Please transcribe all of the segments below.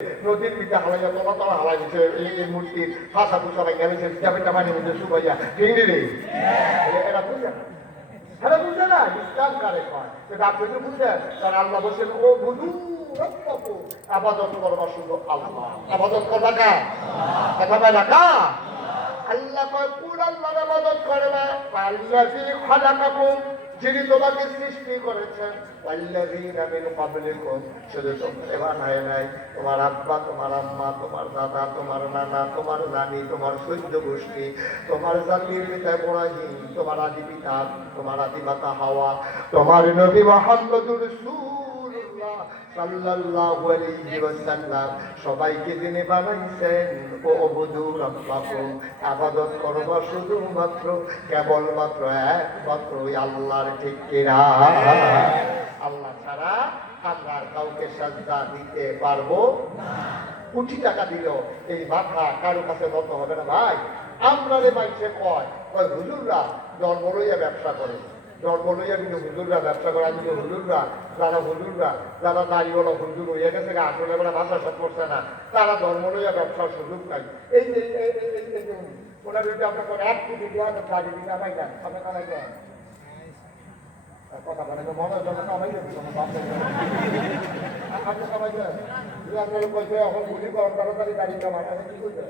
নদীর পিঠে হালাইয়া তলা তলা হালাই দিছে এই মূর্তির ফাঁসা ফুসা গেছে চাপেটা পানির মধ্যে শুকাইয়া ভেঙে রে এরা বুঝে না এরা বুঝে না ইসলাম কারে কয় সেটা আপনি তো বুঝলেন তার আল্লাহ বলছেন ও বুধু আবাদত করবা শুধু আল্লাহ আবাদত করবা কা কথা বলে কা আল্লাহ কয় পুর আল্লাহর আবাদত করবা আল্লাযী খালাকাকুম যিনি তোমাকে সৃষ্টি করেছেন ওয়াল্লাযীনা মিন ক্বাবলিকুম শুধু তোমরা বানায় নাই তোমার আব্বা তোমার আম্মা তোমার দাদা তোমার নানা তোমার নানি তোমার সৈন্য গোষ্ঠী তোমার জাতির পিতা ইব্রাহিম তোমার আদি পিতা তোমার আদি মাতা হাওয়া তোমার নবী মুহাম্মদুর রাসূলুল্লাহ সাল্লাল্লাহু আলাইহি ওয়াসাল্লাম সবাইকে যিনি বানাইছেন ও অবুদু রাব্বাকুম ইবাদত করবা শুধুমাত্র কেবলমাত্র একমাত্র আল্লাহর ঠিক কিনা আল্লাহ ছাড়া আমরা কাউকে সাজদা দিতে পারবো না কোটি টাকা দিলেও এই মাথা কারো কাছে নত হবে না ভাই আমরা রে মাইছে কয় হুজুররা ধর্ম লইয়া ব্যবসা করে ধর্ম লইয়া কিন্তু হুজুররা ব্যবসা করে আমি হুজুররা যারা দাড়িওয়ালা হুজুর হইয়া গেছে আসলে এবার ভাষা সব করছে না তারা ধর্ম লইয়া ব্যবসার সুযোগ নাই এই যে ওনার যদি আপনার 1 কোটি দেওয়া দাড়ি দিতে পাই না আপনি কামাই দেন কথা বলে মনে জন্য কামাই দেবেন আপনি কামাই দেন আপনার কইছে এখন গুলি করেন তাড়াতাড়ি গাড়ি কামাই কি করবে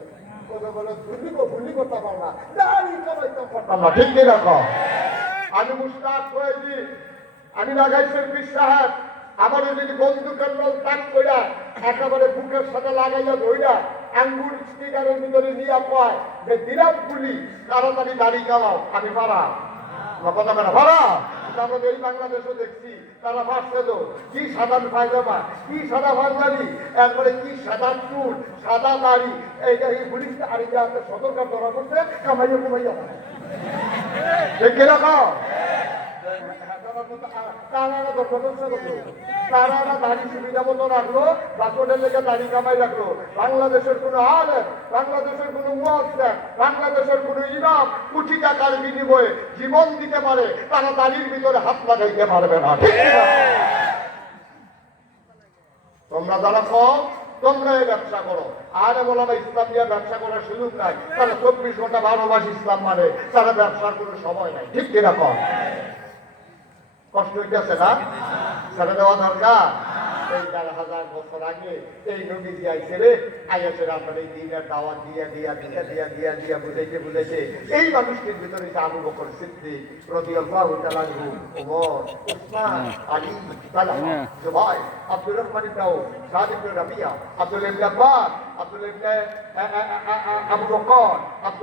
কথা বলে গুলি করতে পারবো না দাড়ি কামাইতে পারতাম না ঠিক রাখো আমি মুস্তাক হয়েছি আমি লাগাইছেন পীর সাহেব আমার যদি বন্দুকের নল তাক কইরা একেবারে বুকের সাথে লাগাইয়া ধইরা আঙ্গুর স্পিকারের ভিতরে নিয়ে কয় যে দিলাম গুলি তাড়াতাড়ি দাড়ি কামাও আমি পারা কথা বলে পারা আমরা এই বাংলাদেশও দেখছি তারা পারছে তো কি সাদা পায়জামা কি সাদা পাঞ্জাবি এরপরে কি সাদা চুল সাদা দাড়ি এইটা এই পুলিশ আর এই যে সদরকার ধরা করছে কামাইয়া কুমাইয়া কিরকম তারা দাড়ি সুবিধা মতো রাখলো বাসনের লেগে দাড়ি কামাই রাখলো বাংলাদেশের কোনো আলেম বাংলাদেশের কোনো মুয়াজ্জিন বাংলাদেশের কোনো ইমাম কোটি টাকার বিনিময়ে জীবন দিতে পারে তারা দাড়ির ভিতরে হাত লাগাইতে পারবে না ঠিক না তোমরা যারা কম তোমরা এই ব্যবসা করো আর বলা ইসলাম দিয়ে ব্যবসা করার সুযোগ নাই তারা 24 ঘন্টা 12 মাস ইসলাম মানে তারা ব্যবসার কোনো সময় নাই ঠিক কিরকম কষ্ট হইতেছে না ছেড়ে দেওয়া দরকার এই 1000 বছর আগে এই নবী যে আইছে রে আইয়াছে আপনার এই দিনের দাওয়াত দিয়া বুঝাইছে এই মানুষটির ভিতরে আবু বকর সিদ্দিক রাদিয়াল্লাহু তাআলা আনহু ওমর উসমান আলী তালহা জুবাইর আব্দুর রহমান ইবনে আউফ সাদ ইবনে রাবিয়া আব্দুল ইবনে আব্বাস আব্দুল ইবনে আবু বকর